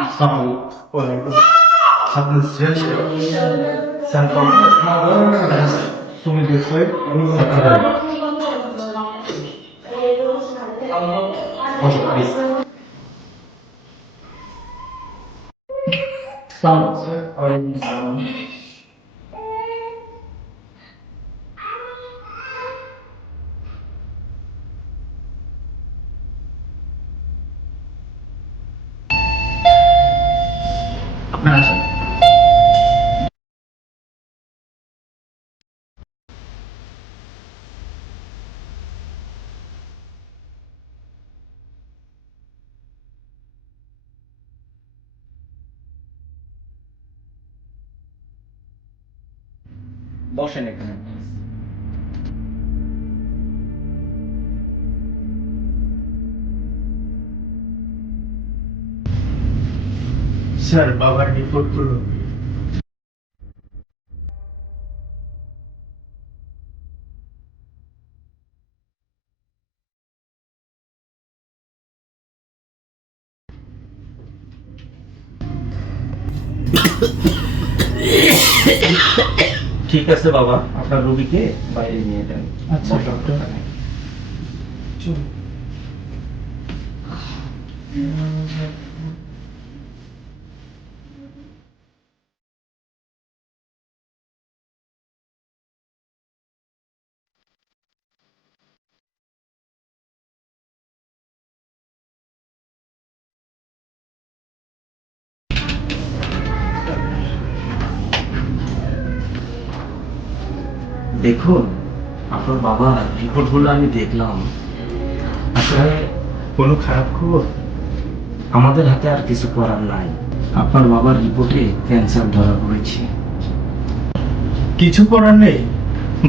Assalamualaikum. Hatten Sie Sen তুমি দেখবে আপনার আসেন। বসেন এখানে। স্যার বাবার রিপোর্ট করুন। ঠিক আছে বাবা, আপনার রোগীকে বাইরে নিয়ে যান। আচ্ছা ডক্টর। চলুন। দেখুন, আপনার বাবার রিপোর্টগুলো আমি দেখলাম। আসলে কোনো খারাপ খবর? আমাদের হাতে আর কিছু করার নাই। আপনার বাবার রিপোর্টে ক্যান্সার ধরা পড়েছে। কিছু করার নেই।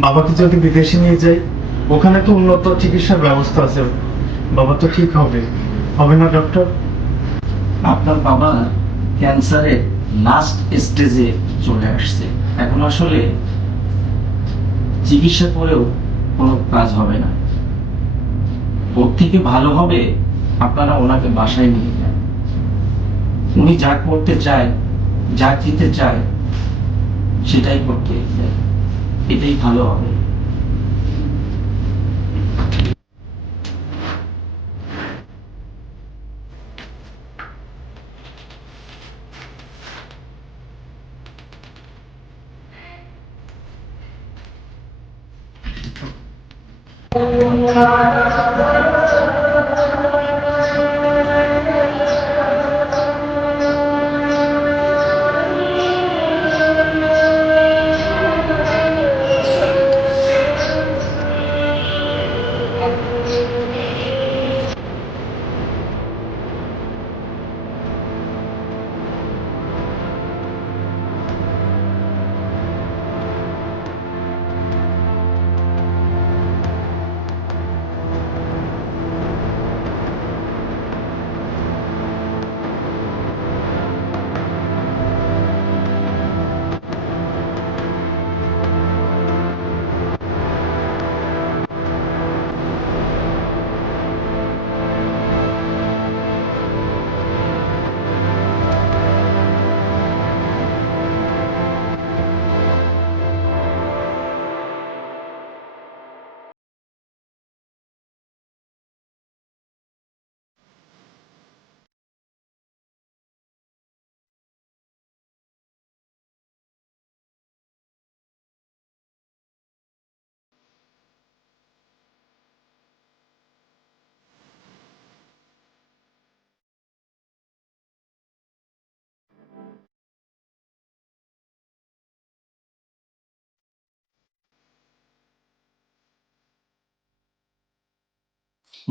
বাবাকে যদি বিদেশে নিয়ে যাই, ওখানে তো উন্নত চিকিৎসার ব্যবস্থা আছে। বাবা তো ঠিক হবে, হবে না ডক্টর? আপনার বাবা ক্যান্সারের লাস্ট স্টেজে চলে আসছে। এখন আসলে চিকিৎসা করেও কোনো কাজ হবে না। ওর থেকে ভালো হবে আপনারা ওনাকে বাসায় নিয়ে যান। উনি যা করতে চায়, যা খেতে চায়, সেটাই করতে চায়। এটাই ভালো হবে।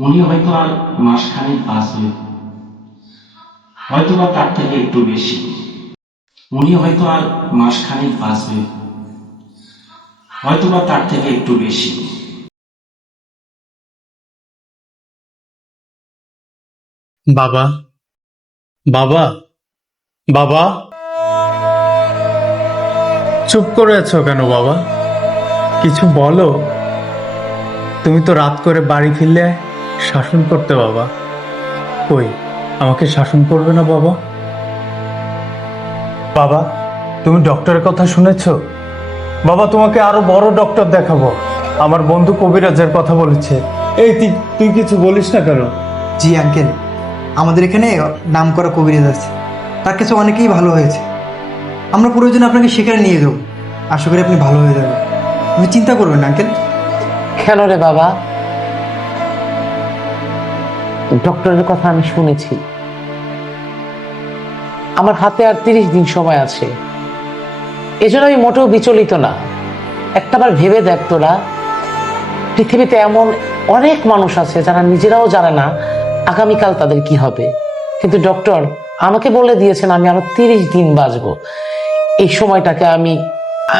উনি হয়তো আর মাসখানেক বাঁচবে, হয়তো বা তার থেকে একটু বেশি। উনি হয়তো আর মাসখানেক বাঁচবে, হয়তো বা তার থেকে একটু বেশি। বাবা, বাবা, বাবা, চুপ করে আছো কেন বাবা? কিছু বলো। তুমি তো রাত করে বাড়ি ফিরলে শাসন করতে বাবা। কই, আমাকে শাসন করবে না বাবা? বাবা, তুমি ডক্টরের কথা শুনেছো? বাবা, তোমাকে আরো বড় ডক্টর দেখাবো। আমার বন্ধু কবিরাজের কথা বলেছে। এই তুই তুই কিছু বলিস না কেন? জি আঙ্কেল, আমাদের এখানে নামকরা কবিরাজ আছে, তার কাছে অনেকেই ভালো হয়েছে। আমরা প্রয়োজনে আপনাকে সেখানে নিয়ে যাবো, আশা করি আপনি ভালো হয়ে যাবেন। আপনি চিন্তা করবেন না আঙ্কেল। কেন রে বাবা? ডক্টরের কথা আমি শুনেছি, আমার হাতে আর 30 দিন সময় আছে, এজন্য আমি মোটেও বিচলিত না। একটাবার ভেবে দেখ তোরা, পৃথিবীতে এমন অনেক মানুষ আছে যারা নিজেরাও জানে না আগামীকাল তাদের কি হবে, কিন্তু ডক্টর আমাকে বলে দিয়েছেন আমি আরো 30 দিন বাঁচবো। এই সময়টাকে আমি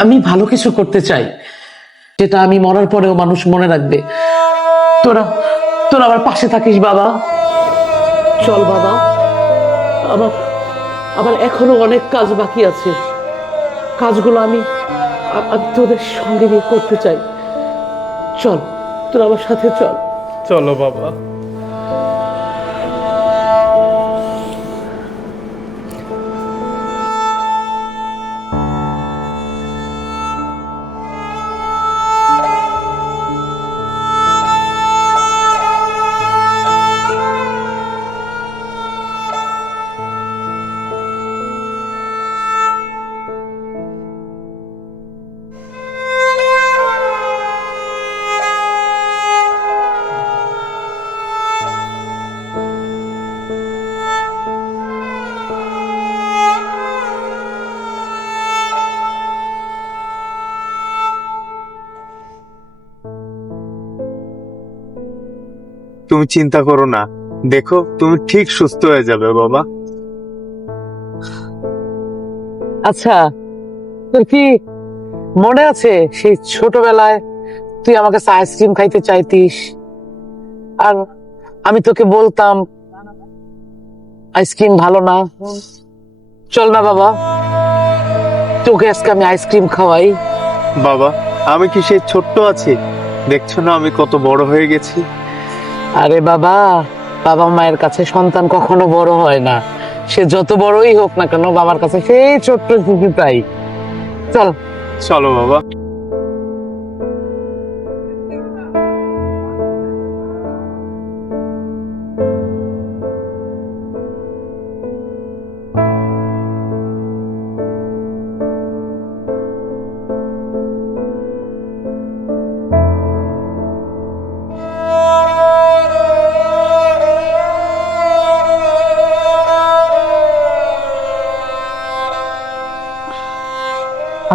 আমি ভালো কিছু করতে চাই, যেটা আমি মরার পরেও মানুষ মনে রাখবে। তোরা তোরা আমার পাশে থাকিস বাবা। চল বাবা, আমার আমার এখনো অনেক কাজ বাকি আছে, কাজগুলো আমি তোদের সঙ্গে নিয়ে করতে চাই। চল, তোরা আমার সাথে চল। চলো বাবা। তুমি চিন্তা করো না, দেখো তুমি ঠিক সুস্থ হয়ে যাবে বাবা। আচ্ছা, তোর কি মনে আছে সেই ছোটবেলায় তুই আমার কাছে আইসক্রিম খাইতে চাইতিস, আর আমি তোকে বলতাম আইসক্রিম ভালো না? চল না বাবা, তোকে আজকে আমি আইসক্রিম খাওয়াই। বাবা, আমি কি সেই ছোট্ট আছি? দেখছো না আমি কত বড় হয়ে গেছি। আরে বাবা, বাবা মায়ের কাছে সন্তান কখনো বড় হয় না, সে যত বড়ই হোক না কেন বাবার কাছে সেই ছোট্ট শিশুটাই। চল। চলো বাবা।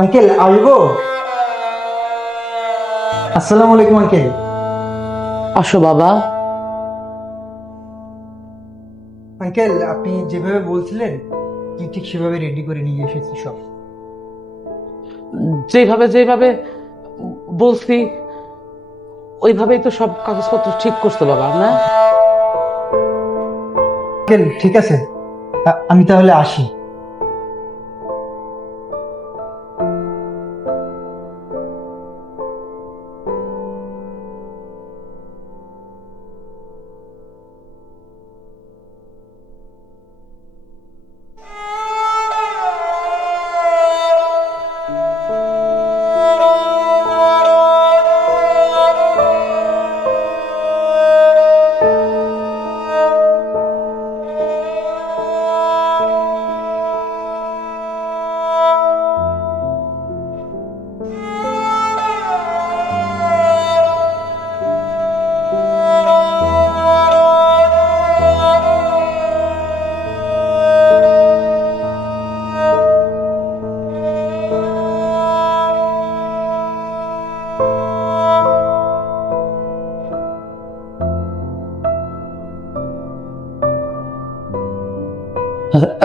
আঙ্কেল আসবো? আসসালামু আলাইকুম আঙ্কেল। আসো বাবা। আঙ্কেল, আপনি যেভাবে বলছিলেন ঠিক সেভাবে রেডি করে নিয়ে এসেছি সব। যেভাবে যেভাবে বলছি ওইভাবেই তো সব কাগজপত্র ঠিক করতে বাবা, না? আঙ্কেল ঠিক আছে, আমি তাহলে আসি।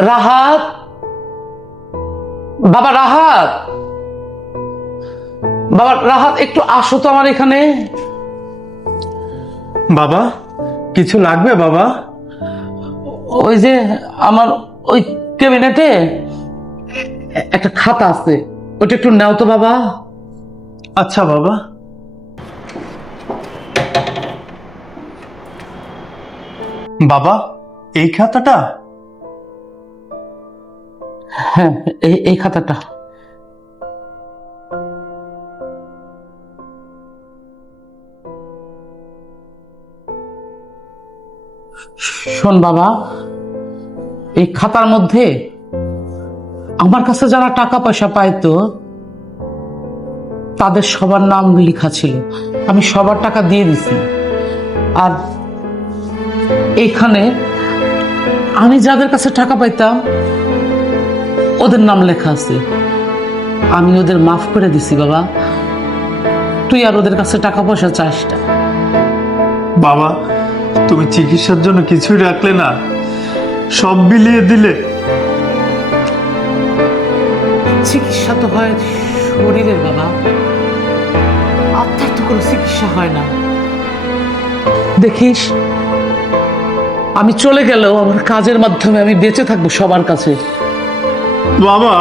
রাহাত, বাবা রাহাত, বাবা রাহাত, একটু আসো তো আমার এখানে। বাবা, কিছু লাগবে বাবা? ওই যে আমার ওই ক্যাবিনেটে একটা খাতা আছে, ওটা একটু নাও তো বাবা। আচ্ছা বাবা। বাবা, এই খাতাটা? হ্যাঁ, এই খাতাটা। শোন বাবা, এই খাতার মধ্যে আমার কাছে যারা টাকা পয়সা পাইতো তাদের সবার নাম লেখা ছিল। আমি সবার টাকা দিয়ে দিছি। আর এইখানে আমি যাদের কাছে টাকা পাইতাম ওদের নাম লেখা আছে। আমি ওদের মাফ করে দিছি বাবা। তুই আর ওদের কাছে টাকা পয়সা চাস না। বাবা, তুমি চিকিৎসার জন্য কিছুই রাখলে না, সব বিলিয়ে দিলে। চিকিৎসা তো হয় শরীরের বাবা, আত্মার তো কোনো চিকিৎসা হয় না। দেখিস, আমি চলে গেলেও আমার কাজের মাধ্যমে আমি বেঁচে থাকবো সবার কাছে। বাবা,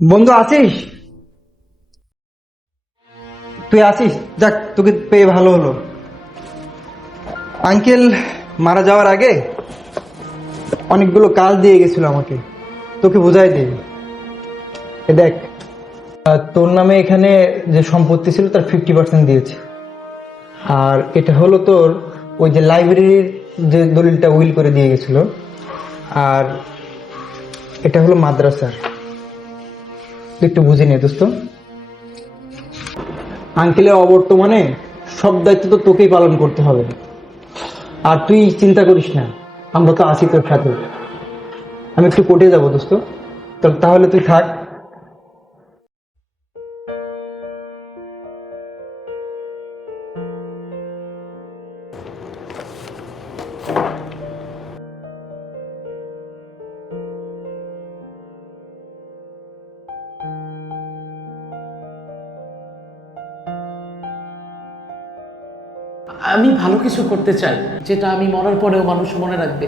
বন্ধু আছিস? তুই আছিস? যাক, তোকে পেয়ে ভালো হলো। আঙ্কেল মারা যাওয়ার আগে অনেকগুলো কাজ দিয়ে গেছিল আমাকে, তোকে বোঝাই দিই। এ দেখ, তোর নামে এখানে যে সম্পত্তি ছিল তার 50% দিয়েছে। আর এটা হলো তোর ওই যে লাইব্রেরির যে দলিলটা উইল করে দিয়ে গেছিল। আর এটা হলো মাদ্রাসার। তুই একটু বুঝে নে দোস্ত। আঙ্কেলের অবর্তমানে সব দায়িত্ব তো তোকেই পালন করতে হবে। আর তুই চিন্তা করিস না, আমরা তো আছি তোর সাথে। আমি একটু কোর্টে যাবো দোস্ত, তাহলে তুই থাক। আমি ভালো কিছু করতে চাই, যেটা আমি মরার পরেও মানুষ মনে রাখবে।